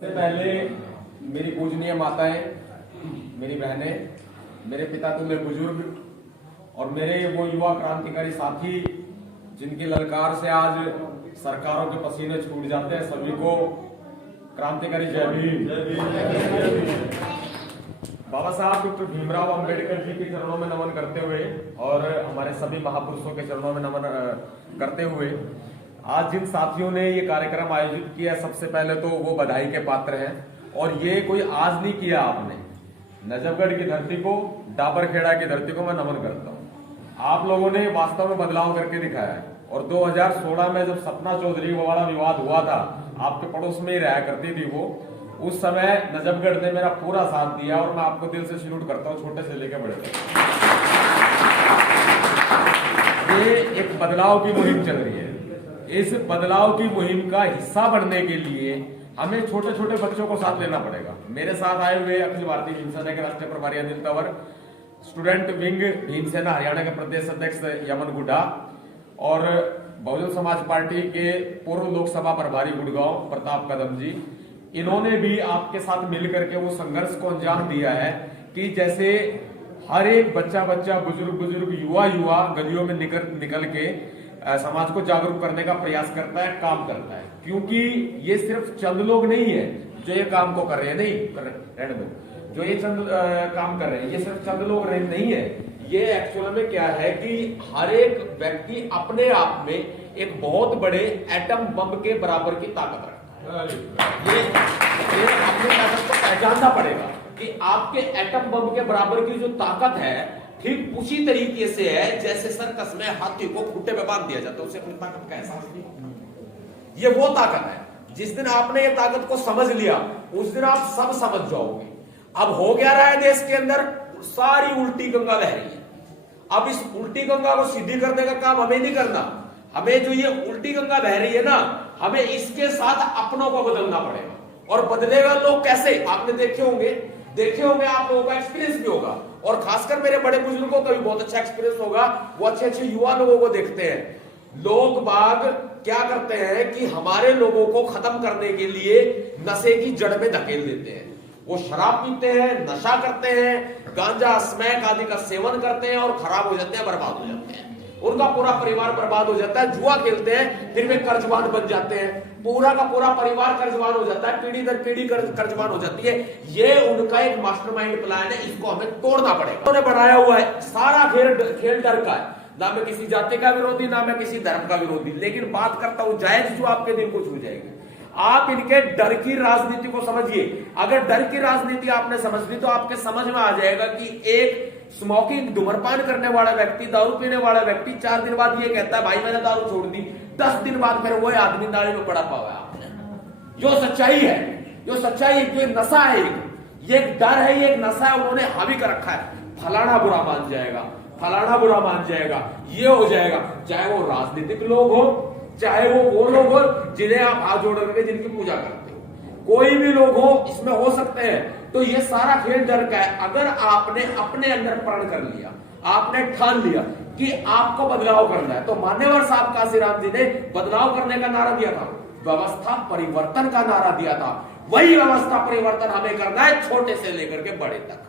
सबसे पहले मेरी पूजनीय माताएं, मेरी बहनें, मेरे पिता तुल्य बुजुर्ग और मेरे वो युवा क्रांतिकारी साथी जिनकी ललकार से आज सरकारों के पसीने छूट जाते हैं, सभी को क्रांतिकारी जय भीम। बाबा साहब डॉक्टर भीमराव अंबेडकर जी के चरणों में नमन करते हुए और हमारे सभी महापुरुषों के चरणों में नमन करते हुए आज जिन साथियों ने ये कार्यक्रम आयोजित किया, सबसे पहले तो वो बधाई के पात्र हैं। और ये कोई आज नहीं किया आपने, नजफगढ़ की धरती को, डाबरखेड़ा की धरती को मैं नमन करता हूँ। आप लोगों ने वास्तव में बदलाव करके दिखाया है। और 2016 में जब सपना चौधरी वाला विवाद हुआ था, आपके पड़ोस में ही रहा करती थी वो, उस समय नजफगढ़ ने मेरा पूरा साथ दिया और मैं आपको दिल से सैल्यूट करता हूँ, छोटे से लेकर बड़े तक। ये एक बदलाव की मुहिम चल रही है। इस बदलाव की मुहिम का हिस्सा बनने के लिए हमें छोटे छोटे बच्चों को साथ लेना पड़ेगा। मेरे साथ आए हुए अखिल भारतीय भीमसेना के राष्ट्रीय प्रभारी अनिल तंवर, स्टूडेंट विंग भीमसेना हरियाणा के प्रदेश अध्यक्ष यमन गुड्डा और बहुजन समाज पार्टी के पूर्व लोकसभा प्रभारी गुड़गांव प्रताप कदम जी, इन्होंने भी आपके साथ मिलकर के वो संघर्ष को अंजाम दिया है कि जैसे हर एक बच्चा बुजुर्ग युवा गलियों में निकल के समाज को जागरूक करने का प्रयास करता है, काम करता है। क्योंकि ये सिर्फ चंद लोग नहीं है जो ये काम को कर रहे हैं, जो ये चंद काम कर रहे हैं, ये सिर्फ चंद लोग नहीं है। ये एक्चुअल में क्या है कि हर एक व्यक्ति अपने आप में एक बहुत बड़े एटम बम के बराबर की ताकत रखता है। ये अपनी ताकत को पहचानना पड़ेगा कि आपके एटम बम के बराबर की जो ताकत है, ठीक उसी तरीके से है जैसे सर्कस में हाथी को खूंटे में बांध दिया जाता है, उसे अपनी ताकत का एहसास नहीं। ये वो ताकत है। जिस दिन आपने ये ताकत को समझ लिया, उस दिन आप सब समझ जाओगे। अब हो क्या रहा है देश के अंदर, सारी उल्टी गंगा बह रही है। अब इस उल्टी गंगा को सीधी करने का काम हमें नहीं करना। हमें जो ये उल्टी गंगा बह रही है ना, हमें इसके साथ अपनों को बदलना पड़ेगा। और बदलेगा लोग कैसे, आपने देखे होंगे, आप लोगों का एक्सपीरियंस भी होगा। और खासकर मेरे बड़े बुजुर्गों का भी बहुत अच्छा एक्सपीरियंस होगा। वो अच्छे युवा लोगों को देखते हैं। लोग बाग क्या करते हैं कि हमारे लोगों को खत्म करने के लिए नशे की जड़ में धकेल देते हैं। वो शराब पीते हैं, नशा करते हैं, गांजा स्मैक आदि का सेवन करते हैं और खराब हो जाते हैं, बर्बाद हो जाते हैं। उनका पूरा परिवार बर्बाद हो जाता है। जुआ खेलते हैं, फिर वे कर्जवान बन जाते हैं। पूरा का पूरा परिवार कर्जवान हो जाता है, पीढ़ी दर पीढ़ी कर्जवान हो जाती है। ये उनका एक मास्टरमाइंड प्लान है, इसको हमें तोड़ना पड़ेगा। उन्होंने बनाया हुआ है, सारा खेल डर का है। ना मैं किसी जाति का विरोधी, ना मैं किसी धर्म का विरोधी, लेकिन बात करता हूं जायज जो आपके दिल को छू जाएगी। आप इनके डर की राजनीति को समझिए। अगर डर की राजनीति आपने समझ ली तो आपके समझ में आ जाएगा कि एक स्मोकिंग धूम्रपान करने वाला व्यक्ति, दारू पीने वाला व्यक्ति 4 दिन बाद ये कहता है भाई मैंने दारू छोड़ दी, 10 दिन बाद फिर वो आदमी नाली में पड़ा पावा है। आपने जो सच्चाई है, जो नशा है, ये एक डर है, ये एक नशा है, उन्होंने हावी कर रखा है। फलाना बुरा मान जाएगा, फलाना बुरा मान जाएगा, ये हो जाएगा। चाहे वो राजनीतिक लोग हो, चाहे वो लोग हो जिन्हें आप हाथ जोड़ करके जिनकी पूजा करते हो, कोई भी लोग हो, इसमें हो सकते हैं। तो ये सारा खेल डर का है। अगर आपने अपने अंदर प्रण कर लिया, आपने ठान लिया कि आपको बदलाव करना है, तो मान्यवर साहब काशीराम जी ने बदलाव करने का नारा दिया था, व्यवस्था परिवर्तन का नारा दिया था। वही व्यवस्था परिवर्तन हमें करना है, छोटे से लेकर के बड़े तक।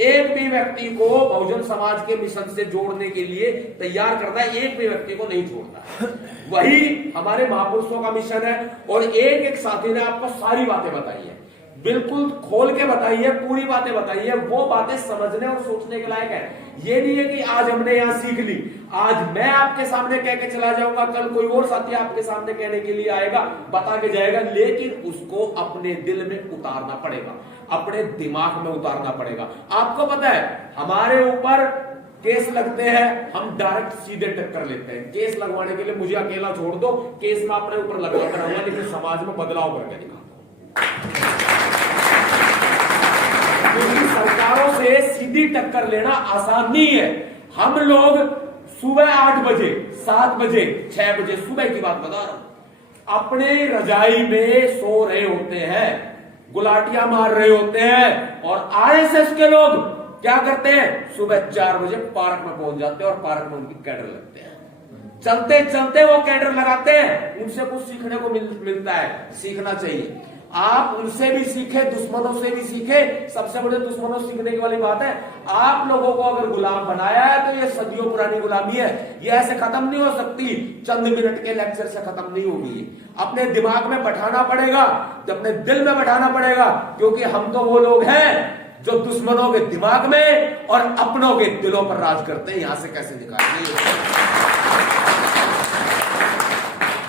एक भी व्यक्ति को बहुजन समाज के मिशन से जोड़ने के लिए तैयार करना है, एक भी व्यक्ति को नहीं छोड़ना है। वही हमारे महापुरुषों का मिशन है। और एक एक साथी ने आपको सारी बातें बताई है, बिल्कुल खोल के बताई है, पूरी बातें बताई है। वो बातें समझने और सोचने के लायक है। ये नहीं है कि आज हमने यहां सीख ली, आज मैं आपके सामने कह के चला जाऊंगा, कल कोई और साथी आपके सामने कहने के लिए आएगा, बता के जाएगा, लेकिन उसको अपने दिल में उतारना पड़ेगा, अपने दिमाग में उतारना पड़ेगा। आपको पता है हमारे ऊपर केस लगते हैं, हम डायरेक्ट सीधे टक्कर लेते हैं। केस लगवाने के लिए मुझे अकेला छोड़ दो, केस में अपने ऊपर लगवाता रहूंगा, लेकिन समाज में बदलाव करके दिखाऊंगा। क्योंकि सरकारों से सीधी टक्कर लेना आसान नहीं है। हम लोग सुबह 8 बजे, 7 बजे, 6 बजे सुबह की बात बता रहा हूं, अपने रजाई में सो रहे होते हैं, गुलाटियां मार रहे होते हैं। और आरएसएस के लोग क्या करते हैं, सुबह 4 बजे पार्क में पहुंच जाते हैं और पार्क में उनकी कैडर लगते हैं। चलते चलते वो कैडर लगाते हैं, उनसे कुछ सीखने को मिलता है, सीखना चाहिए। आप उनसे भी सीखे, दुश्मनों से भी सीखे। सबसे बड़े दुश्मनों से सीखने की वाली बात है, आप लोगों को अगर गुलाम बनाया है तो ये सदियों पुरानी गुलामी है, ये ऐसे खत्म नहीं हो सकती, चंद मिनट के लेक्चर से खत्म नहीं होगी। अपने दिमाग में बैठाना पड़ेगा, अपने दिल में बैठाना पड़ेगा, क्योंकि हम तो वो लोग हैं जो दुश्मनों के दिमाग में और अपनों के दिलों पर राज करते हैं। यहां से कैसे निकालेंगे?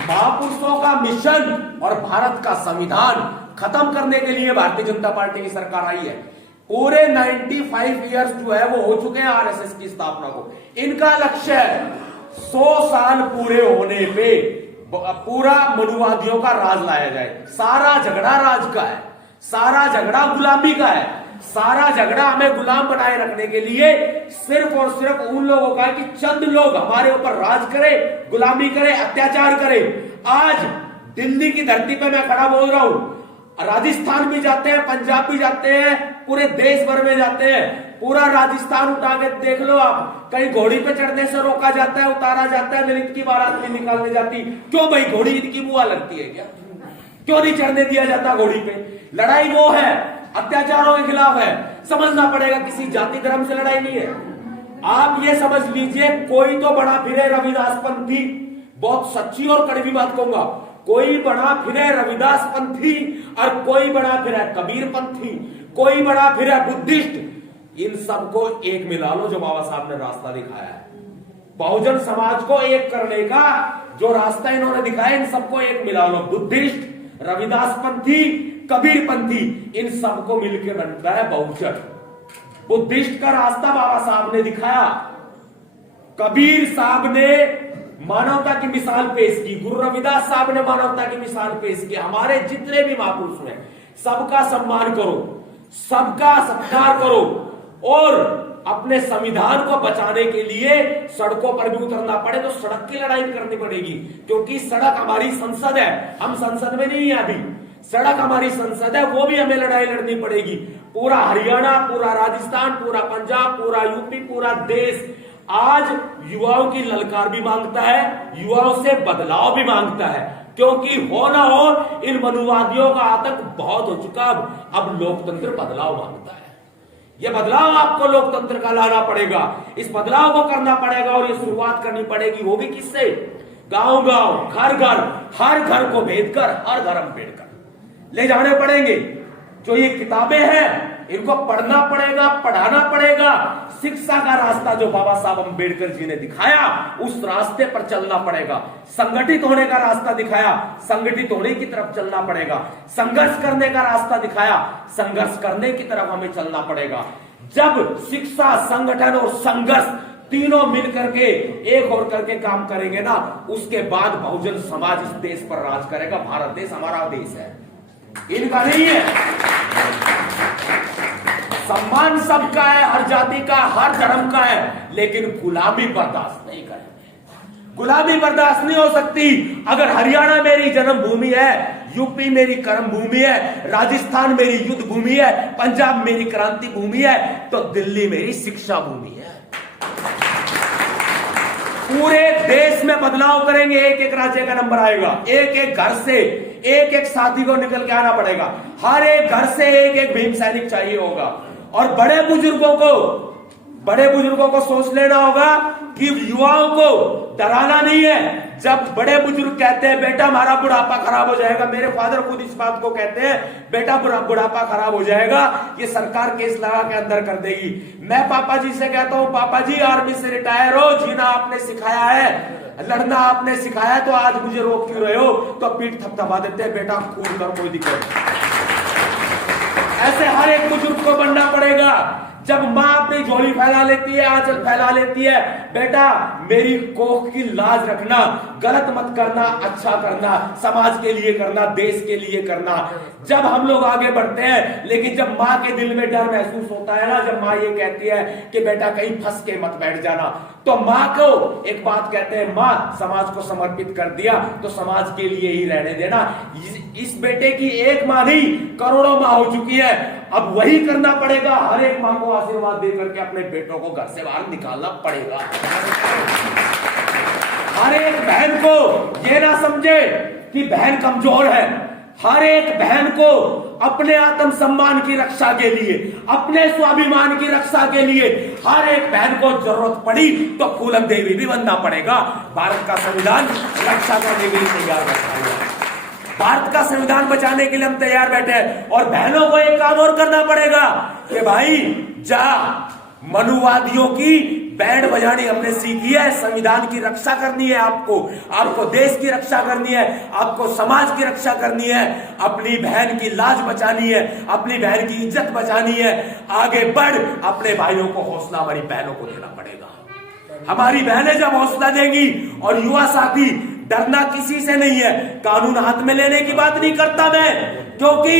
महापुरुषों का मिशन और भारत का संविधान खत्म करने के लिए भारतीय जनता पार्टी की सरकार आई है। पूरे 95 इयर्स जो है वो हो चुके हैं आरएसएस की स्थापना को। इनका लक्ष्य है 100 साल पूरे होने पे पूरा मनुवादियों का राज लाया जाए। सारा झगड़ा राज का है, सारा झगड़ा गुलामी का है, सारा झगड़ा हमें गुलाम बनाए रखने के लिए सिर्फ और सिर्फ उन लोगों का है कि चंद लोग हमारे ऊपर राज करें, गुलामी करें, अत्याचार करें। आज दिल्ली की धरती पे मैं खड़ा बोल रहा हूं, राजस्थान भी जाते हैं, पंजाब भी जाते हैं, पूरे देश भर में जाते हैं। पूरा राजस्थान उठा के देख लो आप, कहीं घोड़ी पे चढ़ने से रोका जाता है, उतारा जाता है, दलित की बारात में निकालने जाती। क्यों भाई, घोड़ी इनकी बुआ लगती है क्या? क्यों नहीं चढ़ने दिया जाता घोड़ी पे? लड़ाई वो है, अत्याचारों के खिलाफ है। समझना पड़ेगा, किसी जाति धर्म से लड़ाई नहीं है। आप ये समझ लीजिए, कोई तो बड़ा फिरे रविदास पंथी, बहुत सच्ची और कड़वी बात कहूंगा, कोई बड़ा फिरे रविदास पंथी और कोई बड़ा फिरे कबीर पंथी, कोई बड़ा फिरे बुद्धिस्ट। इन सबको एक मिला लो, जो बाबा साहब ने रास्ता दिखाया है बहुजन समाज को एक करने का, जो रास्ता इन्होंने दिखाया, इन सबको एक मिला लो। बुद्धिस्ट, रविदास पंथी, कबीर पंथी, इन सबको मिलकर बनता है बहुजन। बुद्धिस्ट का रास्ता बाबा साहब ने दिखाया, कबीर साहब ने मानवता की मिसाल पेश की, गुरु रविदास साहब ने मानवता की मिसाल पेश की। हमारे जितने भी महापुरुष हैं, सबका सम्मान करो, सबका सत्कार करो और अपने संविधान को बचाने के लिए सड़कों पर भी उतरना पड़े तो सड़क की लड़ाई करनी पड़ेगी, क्योंकि सड़क हमारी संसद है, हम संसद में नहीं आती, सड़क हमारी संसद है, वो भी हमें लड़ाई लड़नी पड़ेगी। पूरा हरियाणा, पूरा राजस्थान, पूरा पंजाब, पूरा यूपी, पूरा देश आज युवाओं की ललकार भी मांगता है, युवाओं से बदलाव भी मांगता है, क्योंकि हो ना हो इन मनुवादियों का आतंक बहुत हो चुका। अब लोकतंत्र बदलाव मांगता है। ये बदलाव आपको लोकतंत्र का लाना पड़ेगा, इस बदलाव को करना पड़ेगा और ये शुरुआत करनी पड़ेगी। वो भी किससे? गांव गांव, घर घर, हर घर को भेदकर, हर घर अम्बेडकर ले जाने पड़ेंगे। जो ये किताबें हैं इनको पढ़ना पड़ेगा, पढ़ाना पड़ेगा। शिक्षा का रास्ता जो बाबा साहब अम्बेडकर जी ने दिखाया, उस रास्ते पर चलना पड़ेगा। संगठित होने का रास्ता दिखाया, संगठित होने की तरफ चलना पड़ेगा। संघर्ष करने का रास्ता दिखाया, संघर्ष करने की तरफ हमें चलना पड़ेगा। जब शिक्षा, संगठन और संघर्ष तीनों मिलकर के एक और करके काम करेंगे ना, उसके बाद बहुजन समाज इस देश पर राज करेगा। भारत देश हमारा देश है, इनका नहीं है। सम्मान सबका है, हर जाति का, हर धर्म का है, लेकिन गुलामी बर्दाश्त नहीं करेंगे। गुलामी बर्दाश्त नहीं हो सकती। अगर हरियाणा मेरी जन्मभूमि है, यूपी मेरी कर्म भूमि है, राजस्थान मेरी युद्ध भूमि है, पंजाब मेरी क्रांति भूमि है, तो दिल्ली मेरी शिक्षा भूमि है। पूरे देश में बदलाव करेंगे, एक एक राज्य का नंबर आएगा, एक एक घर से एक एक साथी को निकल के आना पड़ेगा, हर एक घर से एक एक भीम सैनिक चाहिए होगा। और बड़े बुजुर्गों को सोच लेना होगा कि युवाओं को डराना नहीं है। जब बड़े बुजुर्ग कहते हैं बेटा हमारा बुढ़ापा खराब हो जाएगा, मेरे फादर खुद इस बात को कहते हैं, बेटा बुढ़ापा खराब हो जाएगा, ये सरकार केस लगा के अंदर कर देगी। मैं पापा जी से कहता हूं, पापा जी आर्मी से रिटायर हो, जीना आपने सिखाया है, लड़ना आपने सिखाया है, तो आज मुझे रोक क्यों रहे हो? तो पीठ थपथपा देते हैं, बेटा कूद कर, कोई दिक्कत नहीं। ऐसे हर एक बुजुर्ग को बनना पड़ेगा। जब माँ अपनी झोली फैला लेती है, आंचल फैला लेती है, बेटा मेरी कोख की लाज रखना, गलत मत करना, अच्छा करना, समाज के लिए करना, देश के लिए करना। जब हम लोग आगे बढ़ते हैं, लेकिन जब माँ के दिल में डर महसूस होता है ना, जब माँ ये कहती है कि बेटा कहीं फंस के मत बैठ जाना, तो माँ को एक बात कहते हैं, माँ समाज को समर्पित कर दिया तो समाज के लिए ही रहने देना। इस बेटे की एक माँ नहीं, करोड़ों माँ हो चुकी है। अब वही करना पड़ेगा, हर एक माँ को आशीर्वाद देकर के अपने बेटों को घर से बाहर निकालना पड़ेगा। हर एक बहन को ये ना समझे कि बहन कमजोर है, हर एक बहन को अपने आत्मसम्मान की रक्षा के लिए, अपने स्वाभिमान की रक्षा के लिए हर एक बहन को जरूरत पड़ी तो फूलन देवी भी बनना पड़ेगा। भारत का संविधान रक्षा करने के लिए तैयार बैठा हुआ है। भारत का संविधान बचाने के लिए हम तैयार बैठे हैं। और बहनों को एक काम और करना पड़ेगा कि भाई जा, मनुवादियों की बैंड बजानी हमने सीखी है, संविधान की रक्षा करनी है आपको, आपको देश की रक्षा करनी है, आपको समाज की रक्षा करनी है, अपनी बहन की लाज बचानी है, अपनी बहन की इज्जत बचानी है। आगे बढ़, अपने भाइयों को हौसला हमारी बहनों को देना पड़ेगा। हमारी बहनें जब हौसला देंगी, और युवा साथी डरना किसी से नहीं है, कानून हाथ में लेने की बात नहीं करता मैं, क्योंकि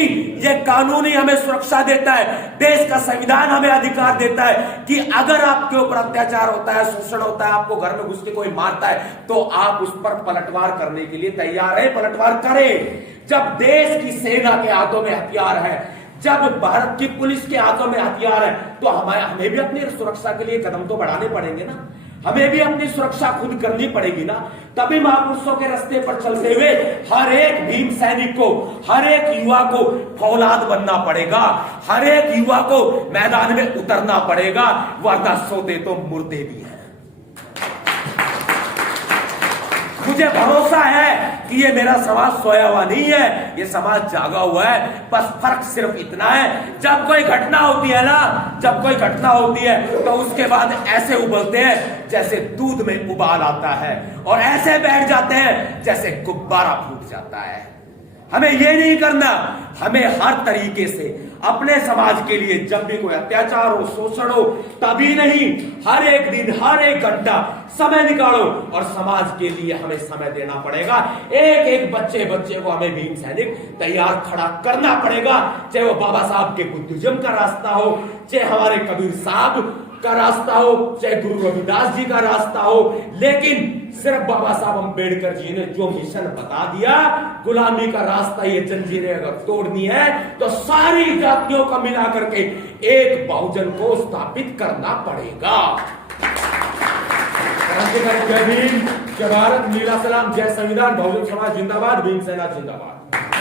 ये कानून ही हमें सुरक्षा देता है, देश का संविधान हमें अधिकार देता है कि अगर आपके ऊपर अत्याचार होता है, शोषण होता है, आपको घर में घुस के कोई मारता है, तो आप उस पर पलटवार करने के लिए तैयार है, पलटवार करें। जब देश की सेना के हाथों में हथियार है, जब भारत की पुलिस के हाथों में हथियार है, तो हमें भी अपनी सुरक्षा के लिए कदम तो बढ़ाने पड़ेंगे ना, हमें भी अपनी सुरक्षा खुद करनी पड़ेगी ना। तभी महापुरुषों के रास्ते पर चलते हुए हर एक भीम सैनिक को, हर एक युवा को फौलाद बनना पड़ेगा, हर एक युवा को मैदान में उतरना पड़ेगा, वरना सोते तो मुर्दे भी हैं। मुझे भरोसा है कि ये मेरा समाज सोया हुआ नहीं है, ये समाज जागा हुआ है। बस फर्क सिर्फ इतना है, जब कोई घटना होती है ना, जब कोई घटना होती है तो उसके बाद ऐसे उबलते हैं जैसे दूध में उबाल आता है, और ऐसे बैठ जाते हैं जैसे गुब्बारा फूट जाता है। हमें ये नहीं करना, हमें हर तरीके से अपने समाज के लिए जब भी कोई अत्याचार हो, शोषण हो, तभी नहीं, हर एक दिन, हर एक घंटा समय निकालो, और समाज के लिए हमें समय देना पड़ेगा। एक एक बच्चे को हमें भीम सैनिक तैयार खड़ा करना पड़ेगा, चाहे वो बाबा साहब के बुद्धिज्म का रास्ता हो, चाहे हमारे कबीर साहब का रास्ता हो, चाहे गुरु रविदास जी का रास्ता हो, लेकिन सिर्फ बाबा साहब अम्बेडकर जी ने जो मिशन बता दिया, गुलामी का रास्ता, ये जंजीरें अगर तोड़नी है तो सारी जातियों का मिला करके एक बहुजन को स्थापित करना पड़ेगा। जय भीम, जय भारत, नीला सलाम, जय संविधान, बहुजन समाज जिंदाबाद, भीम सेना जिंदाबाद।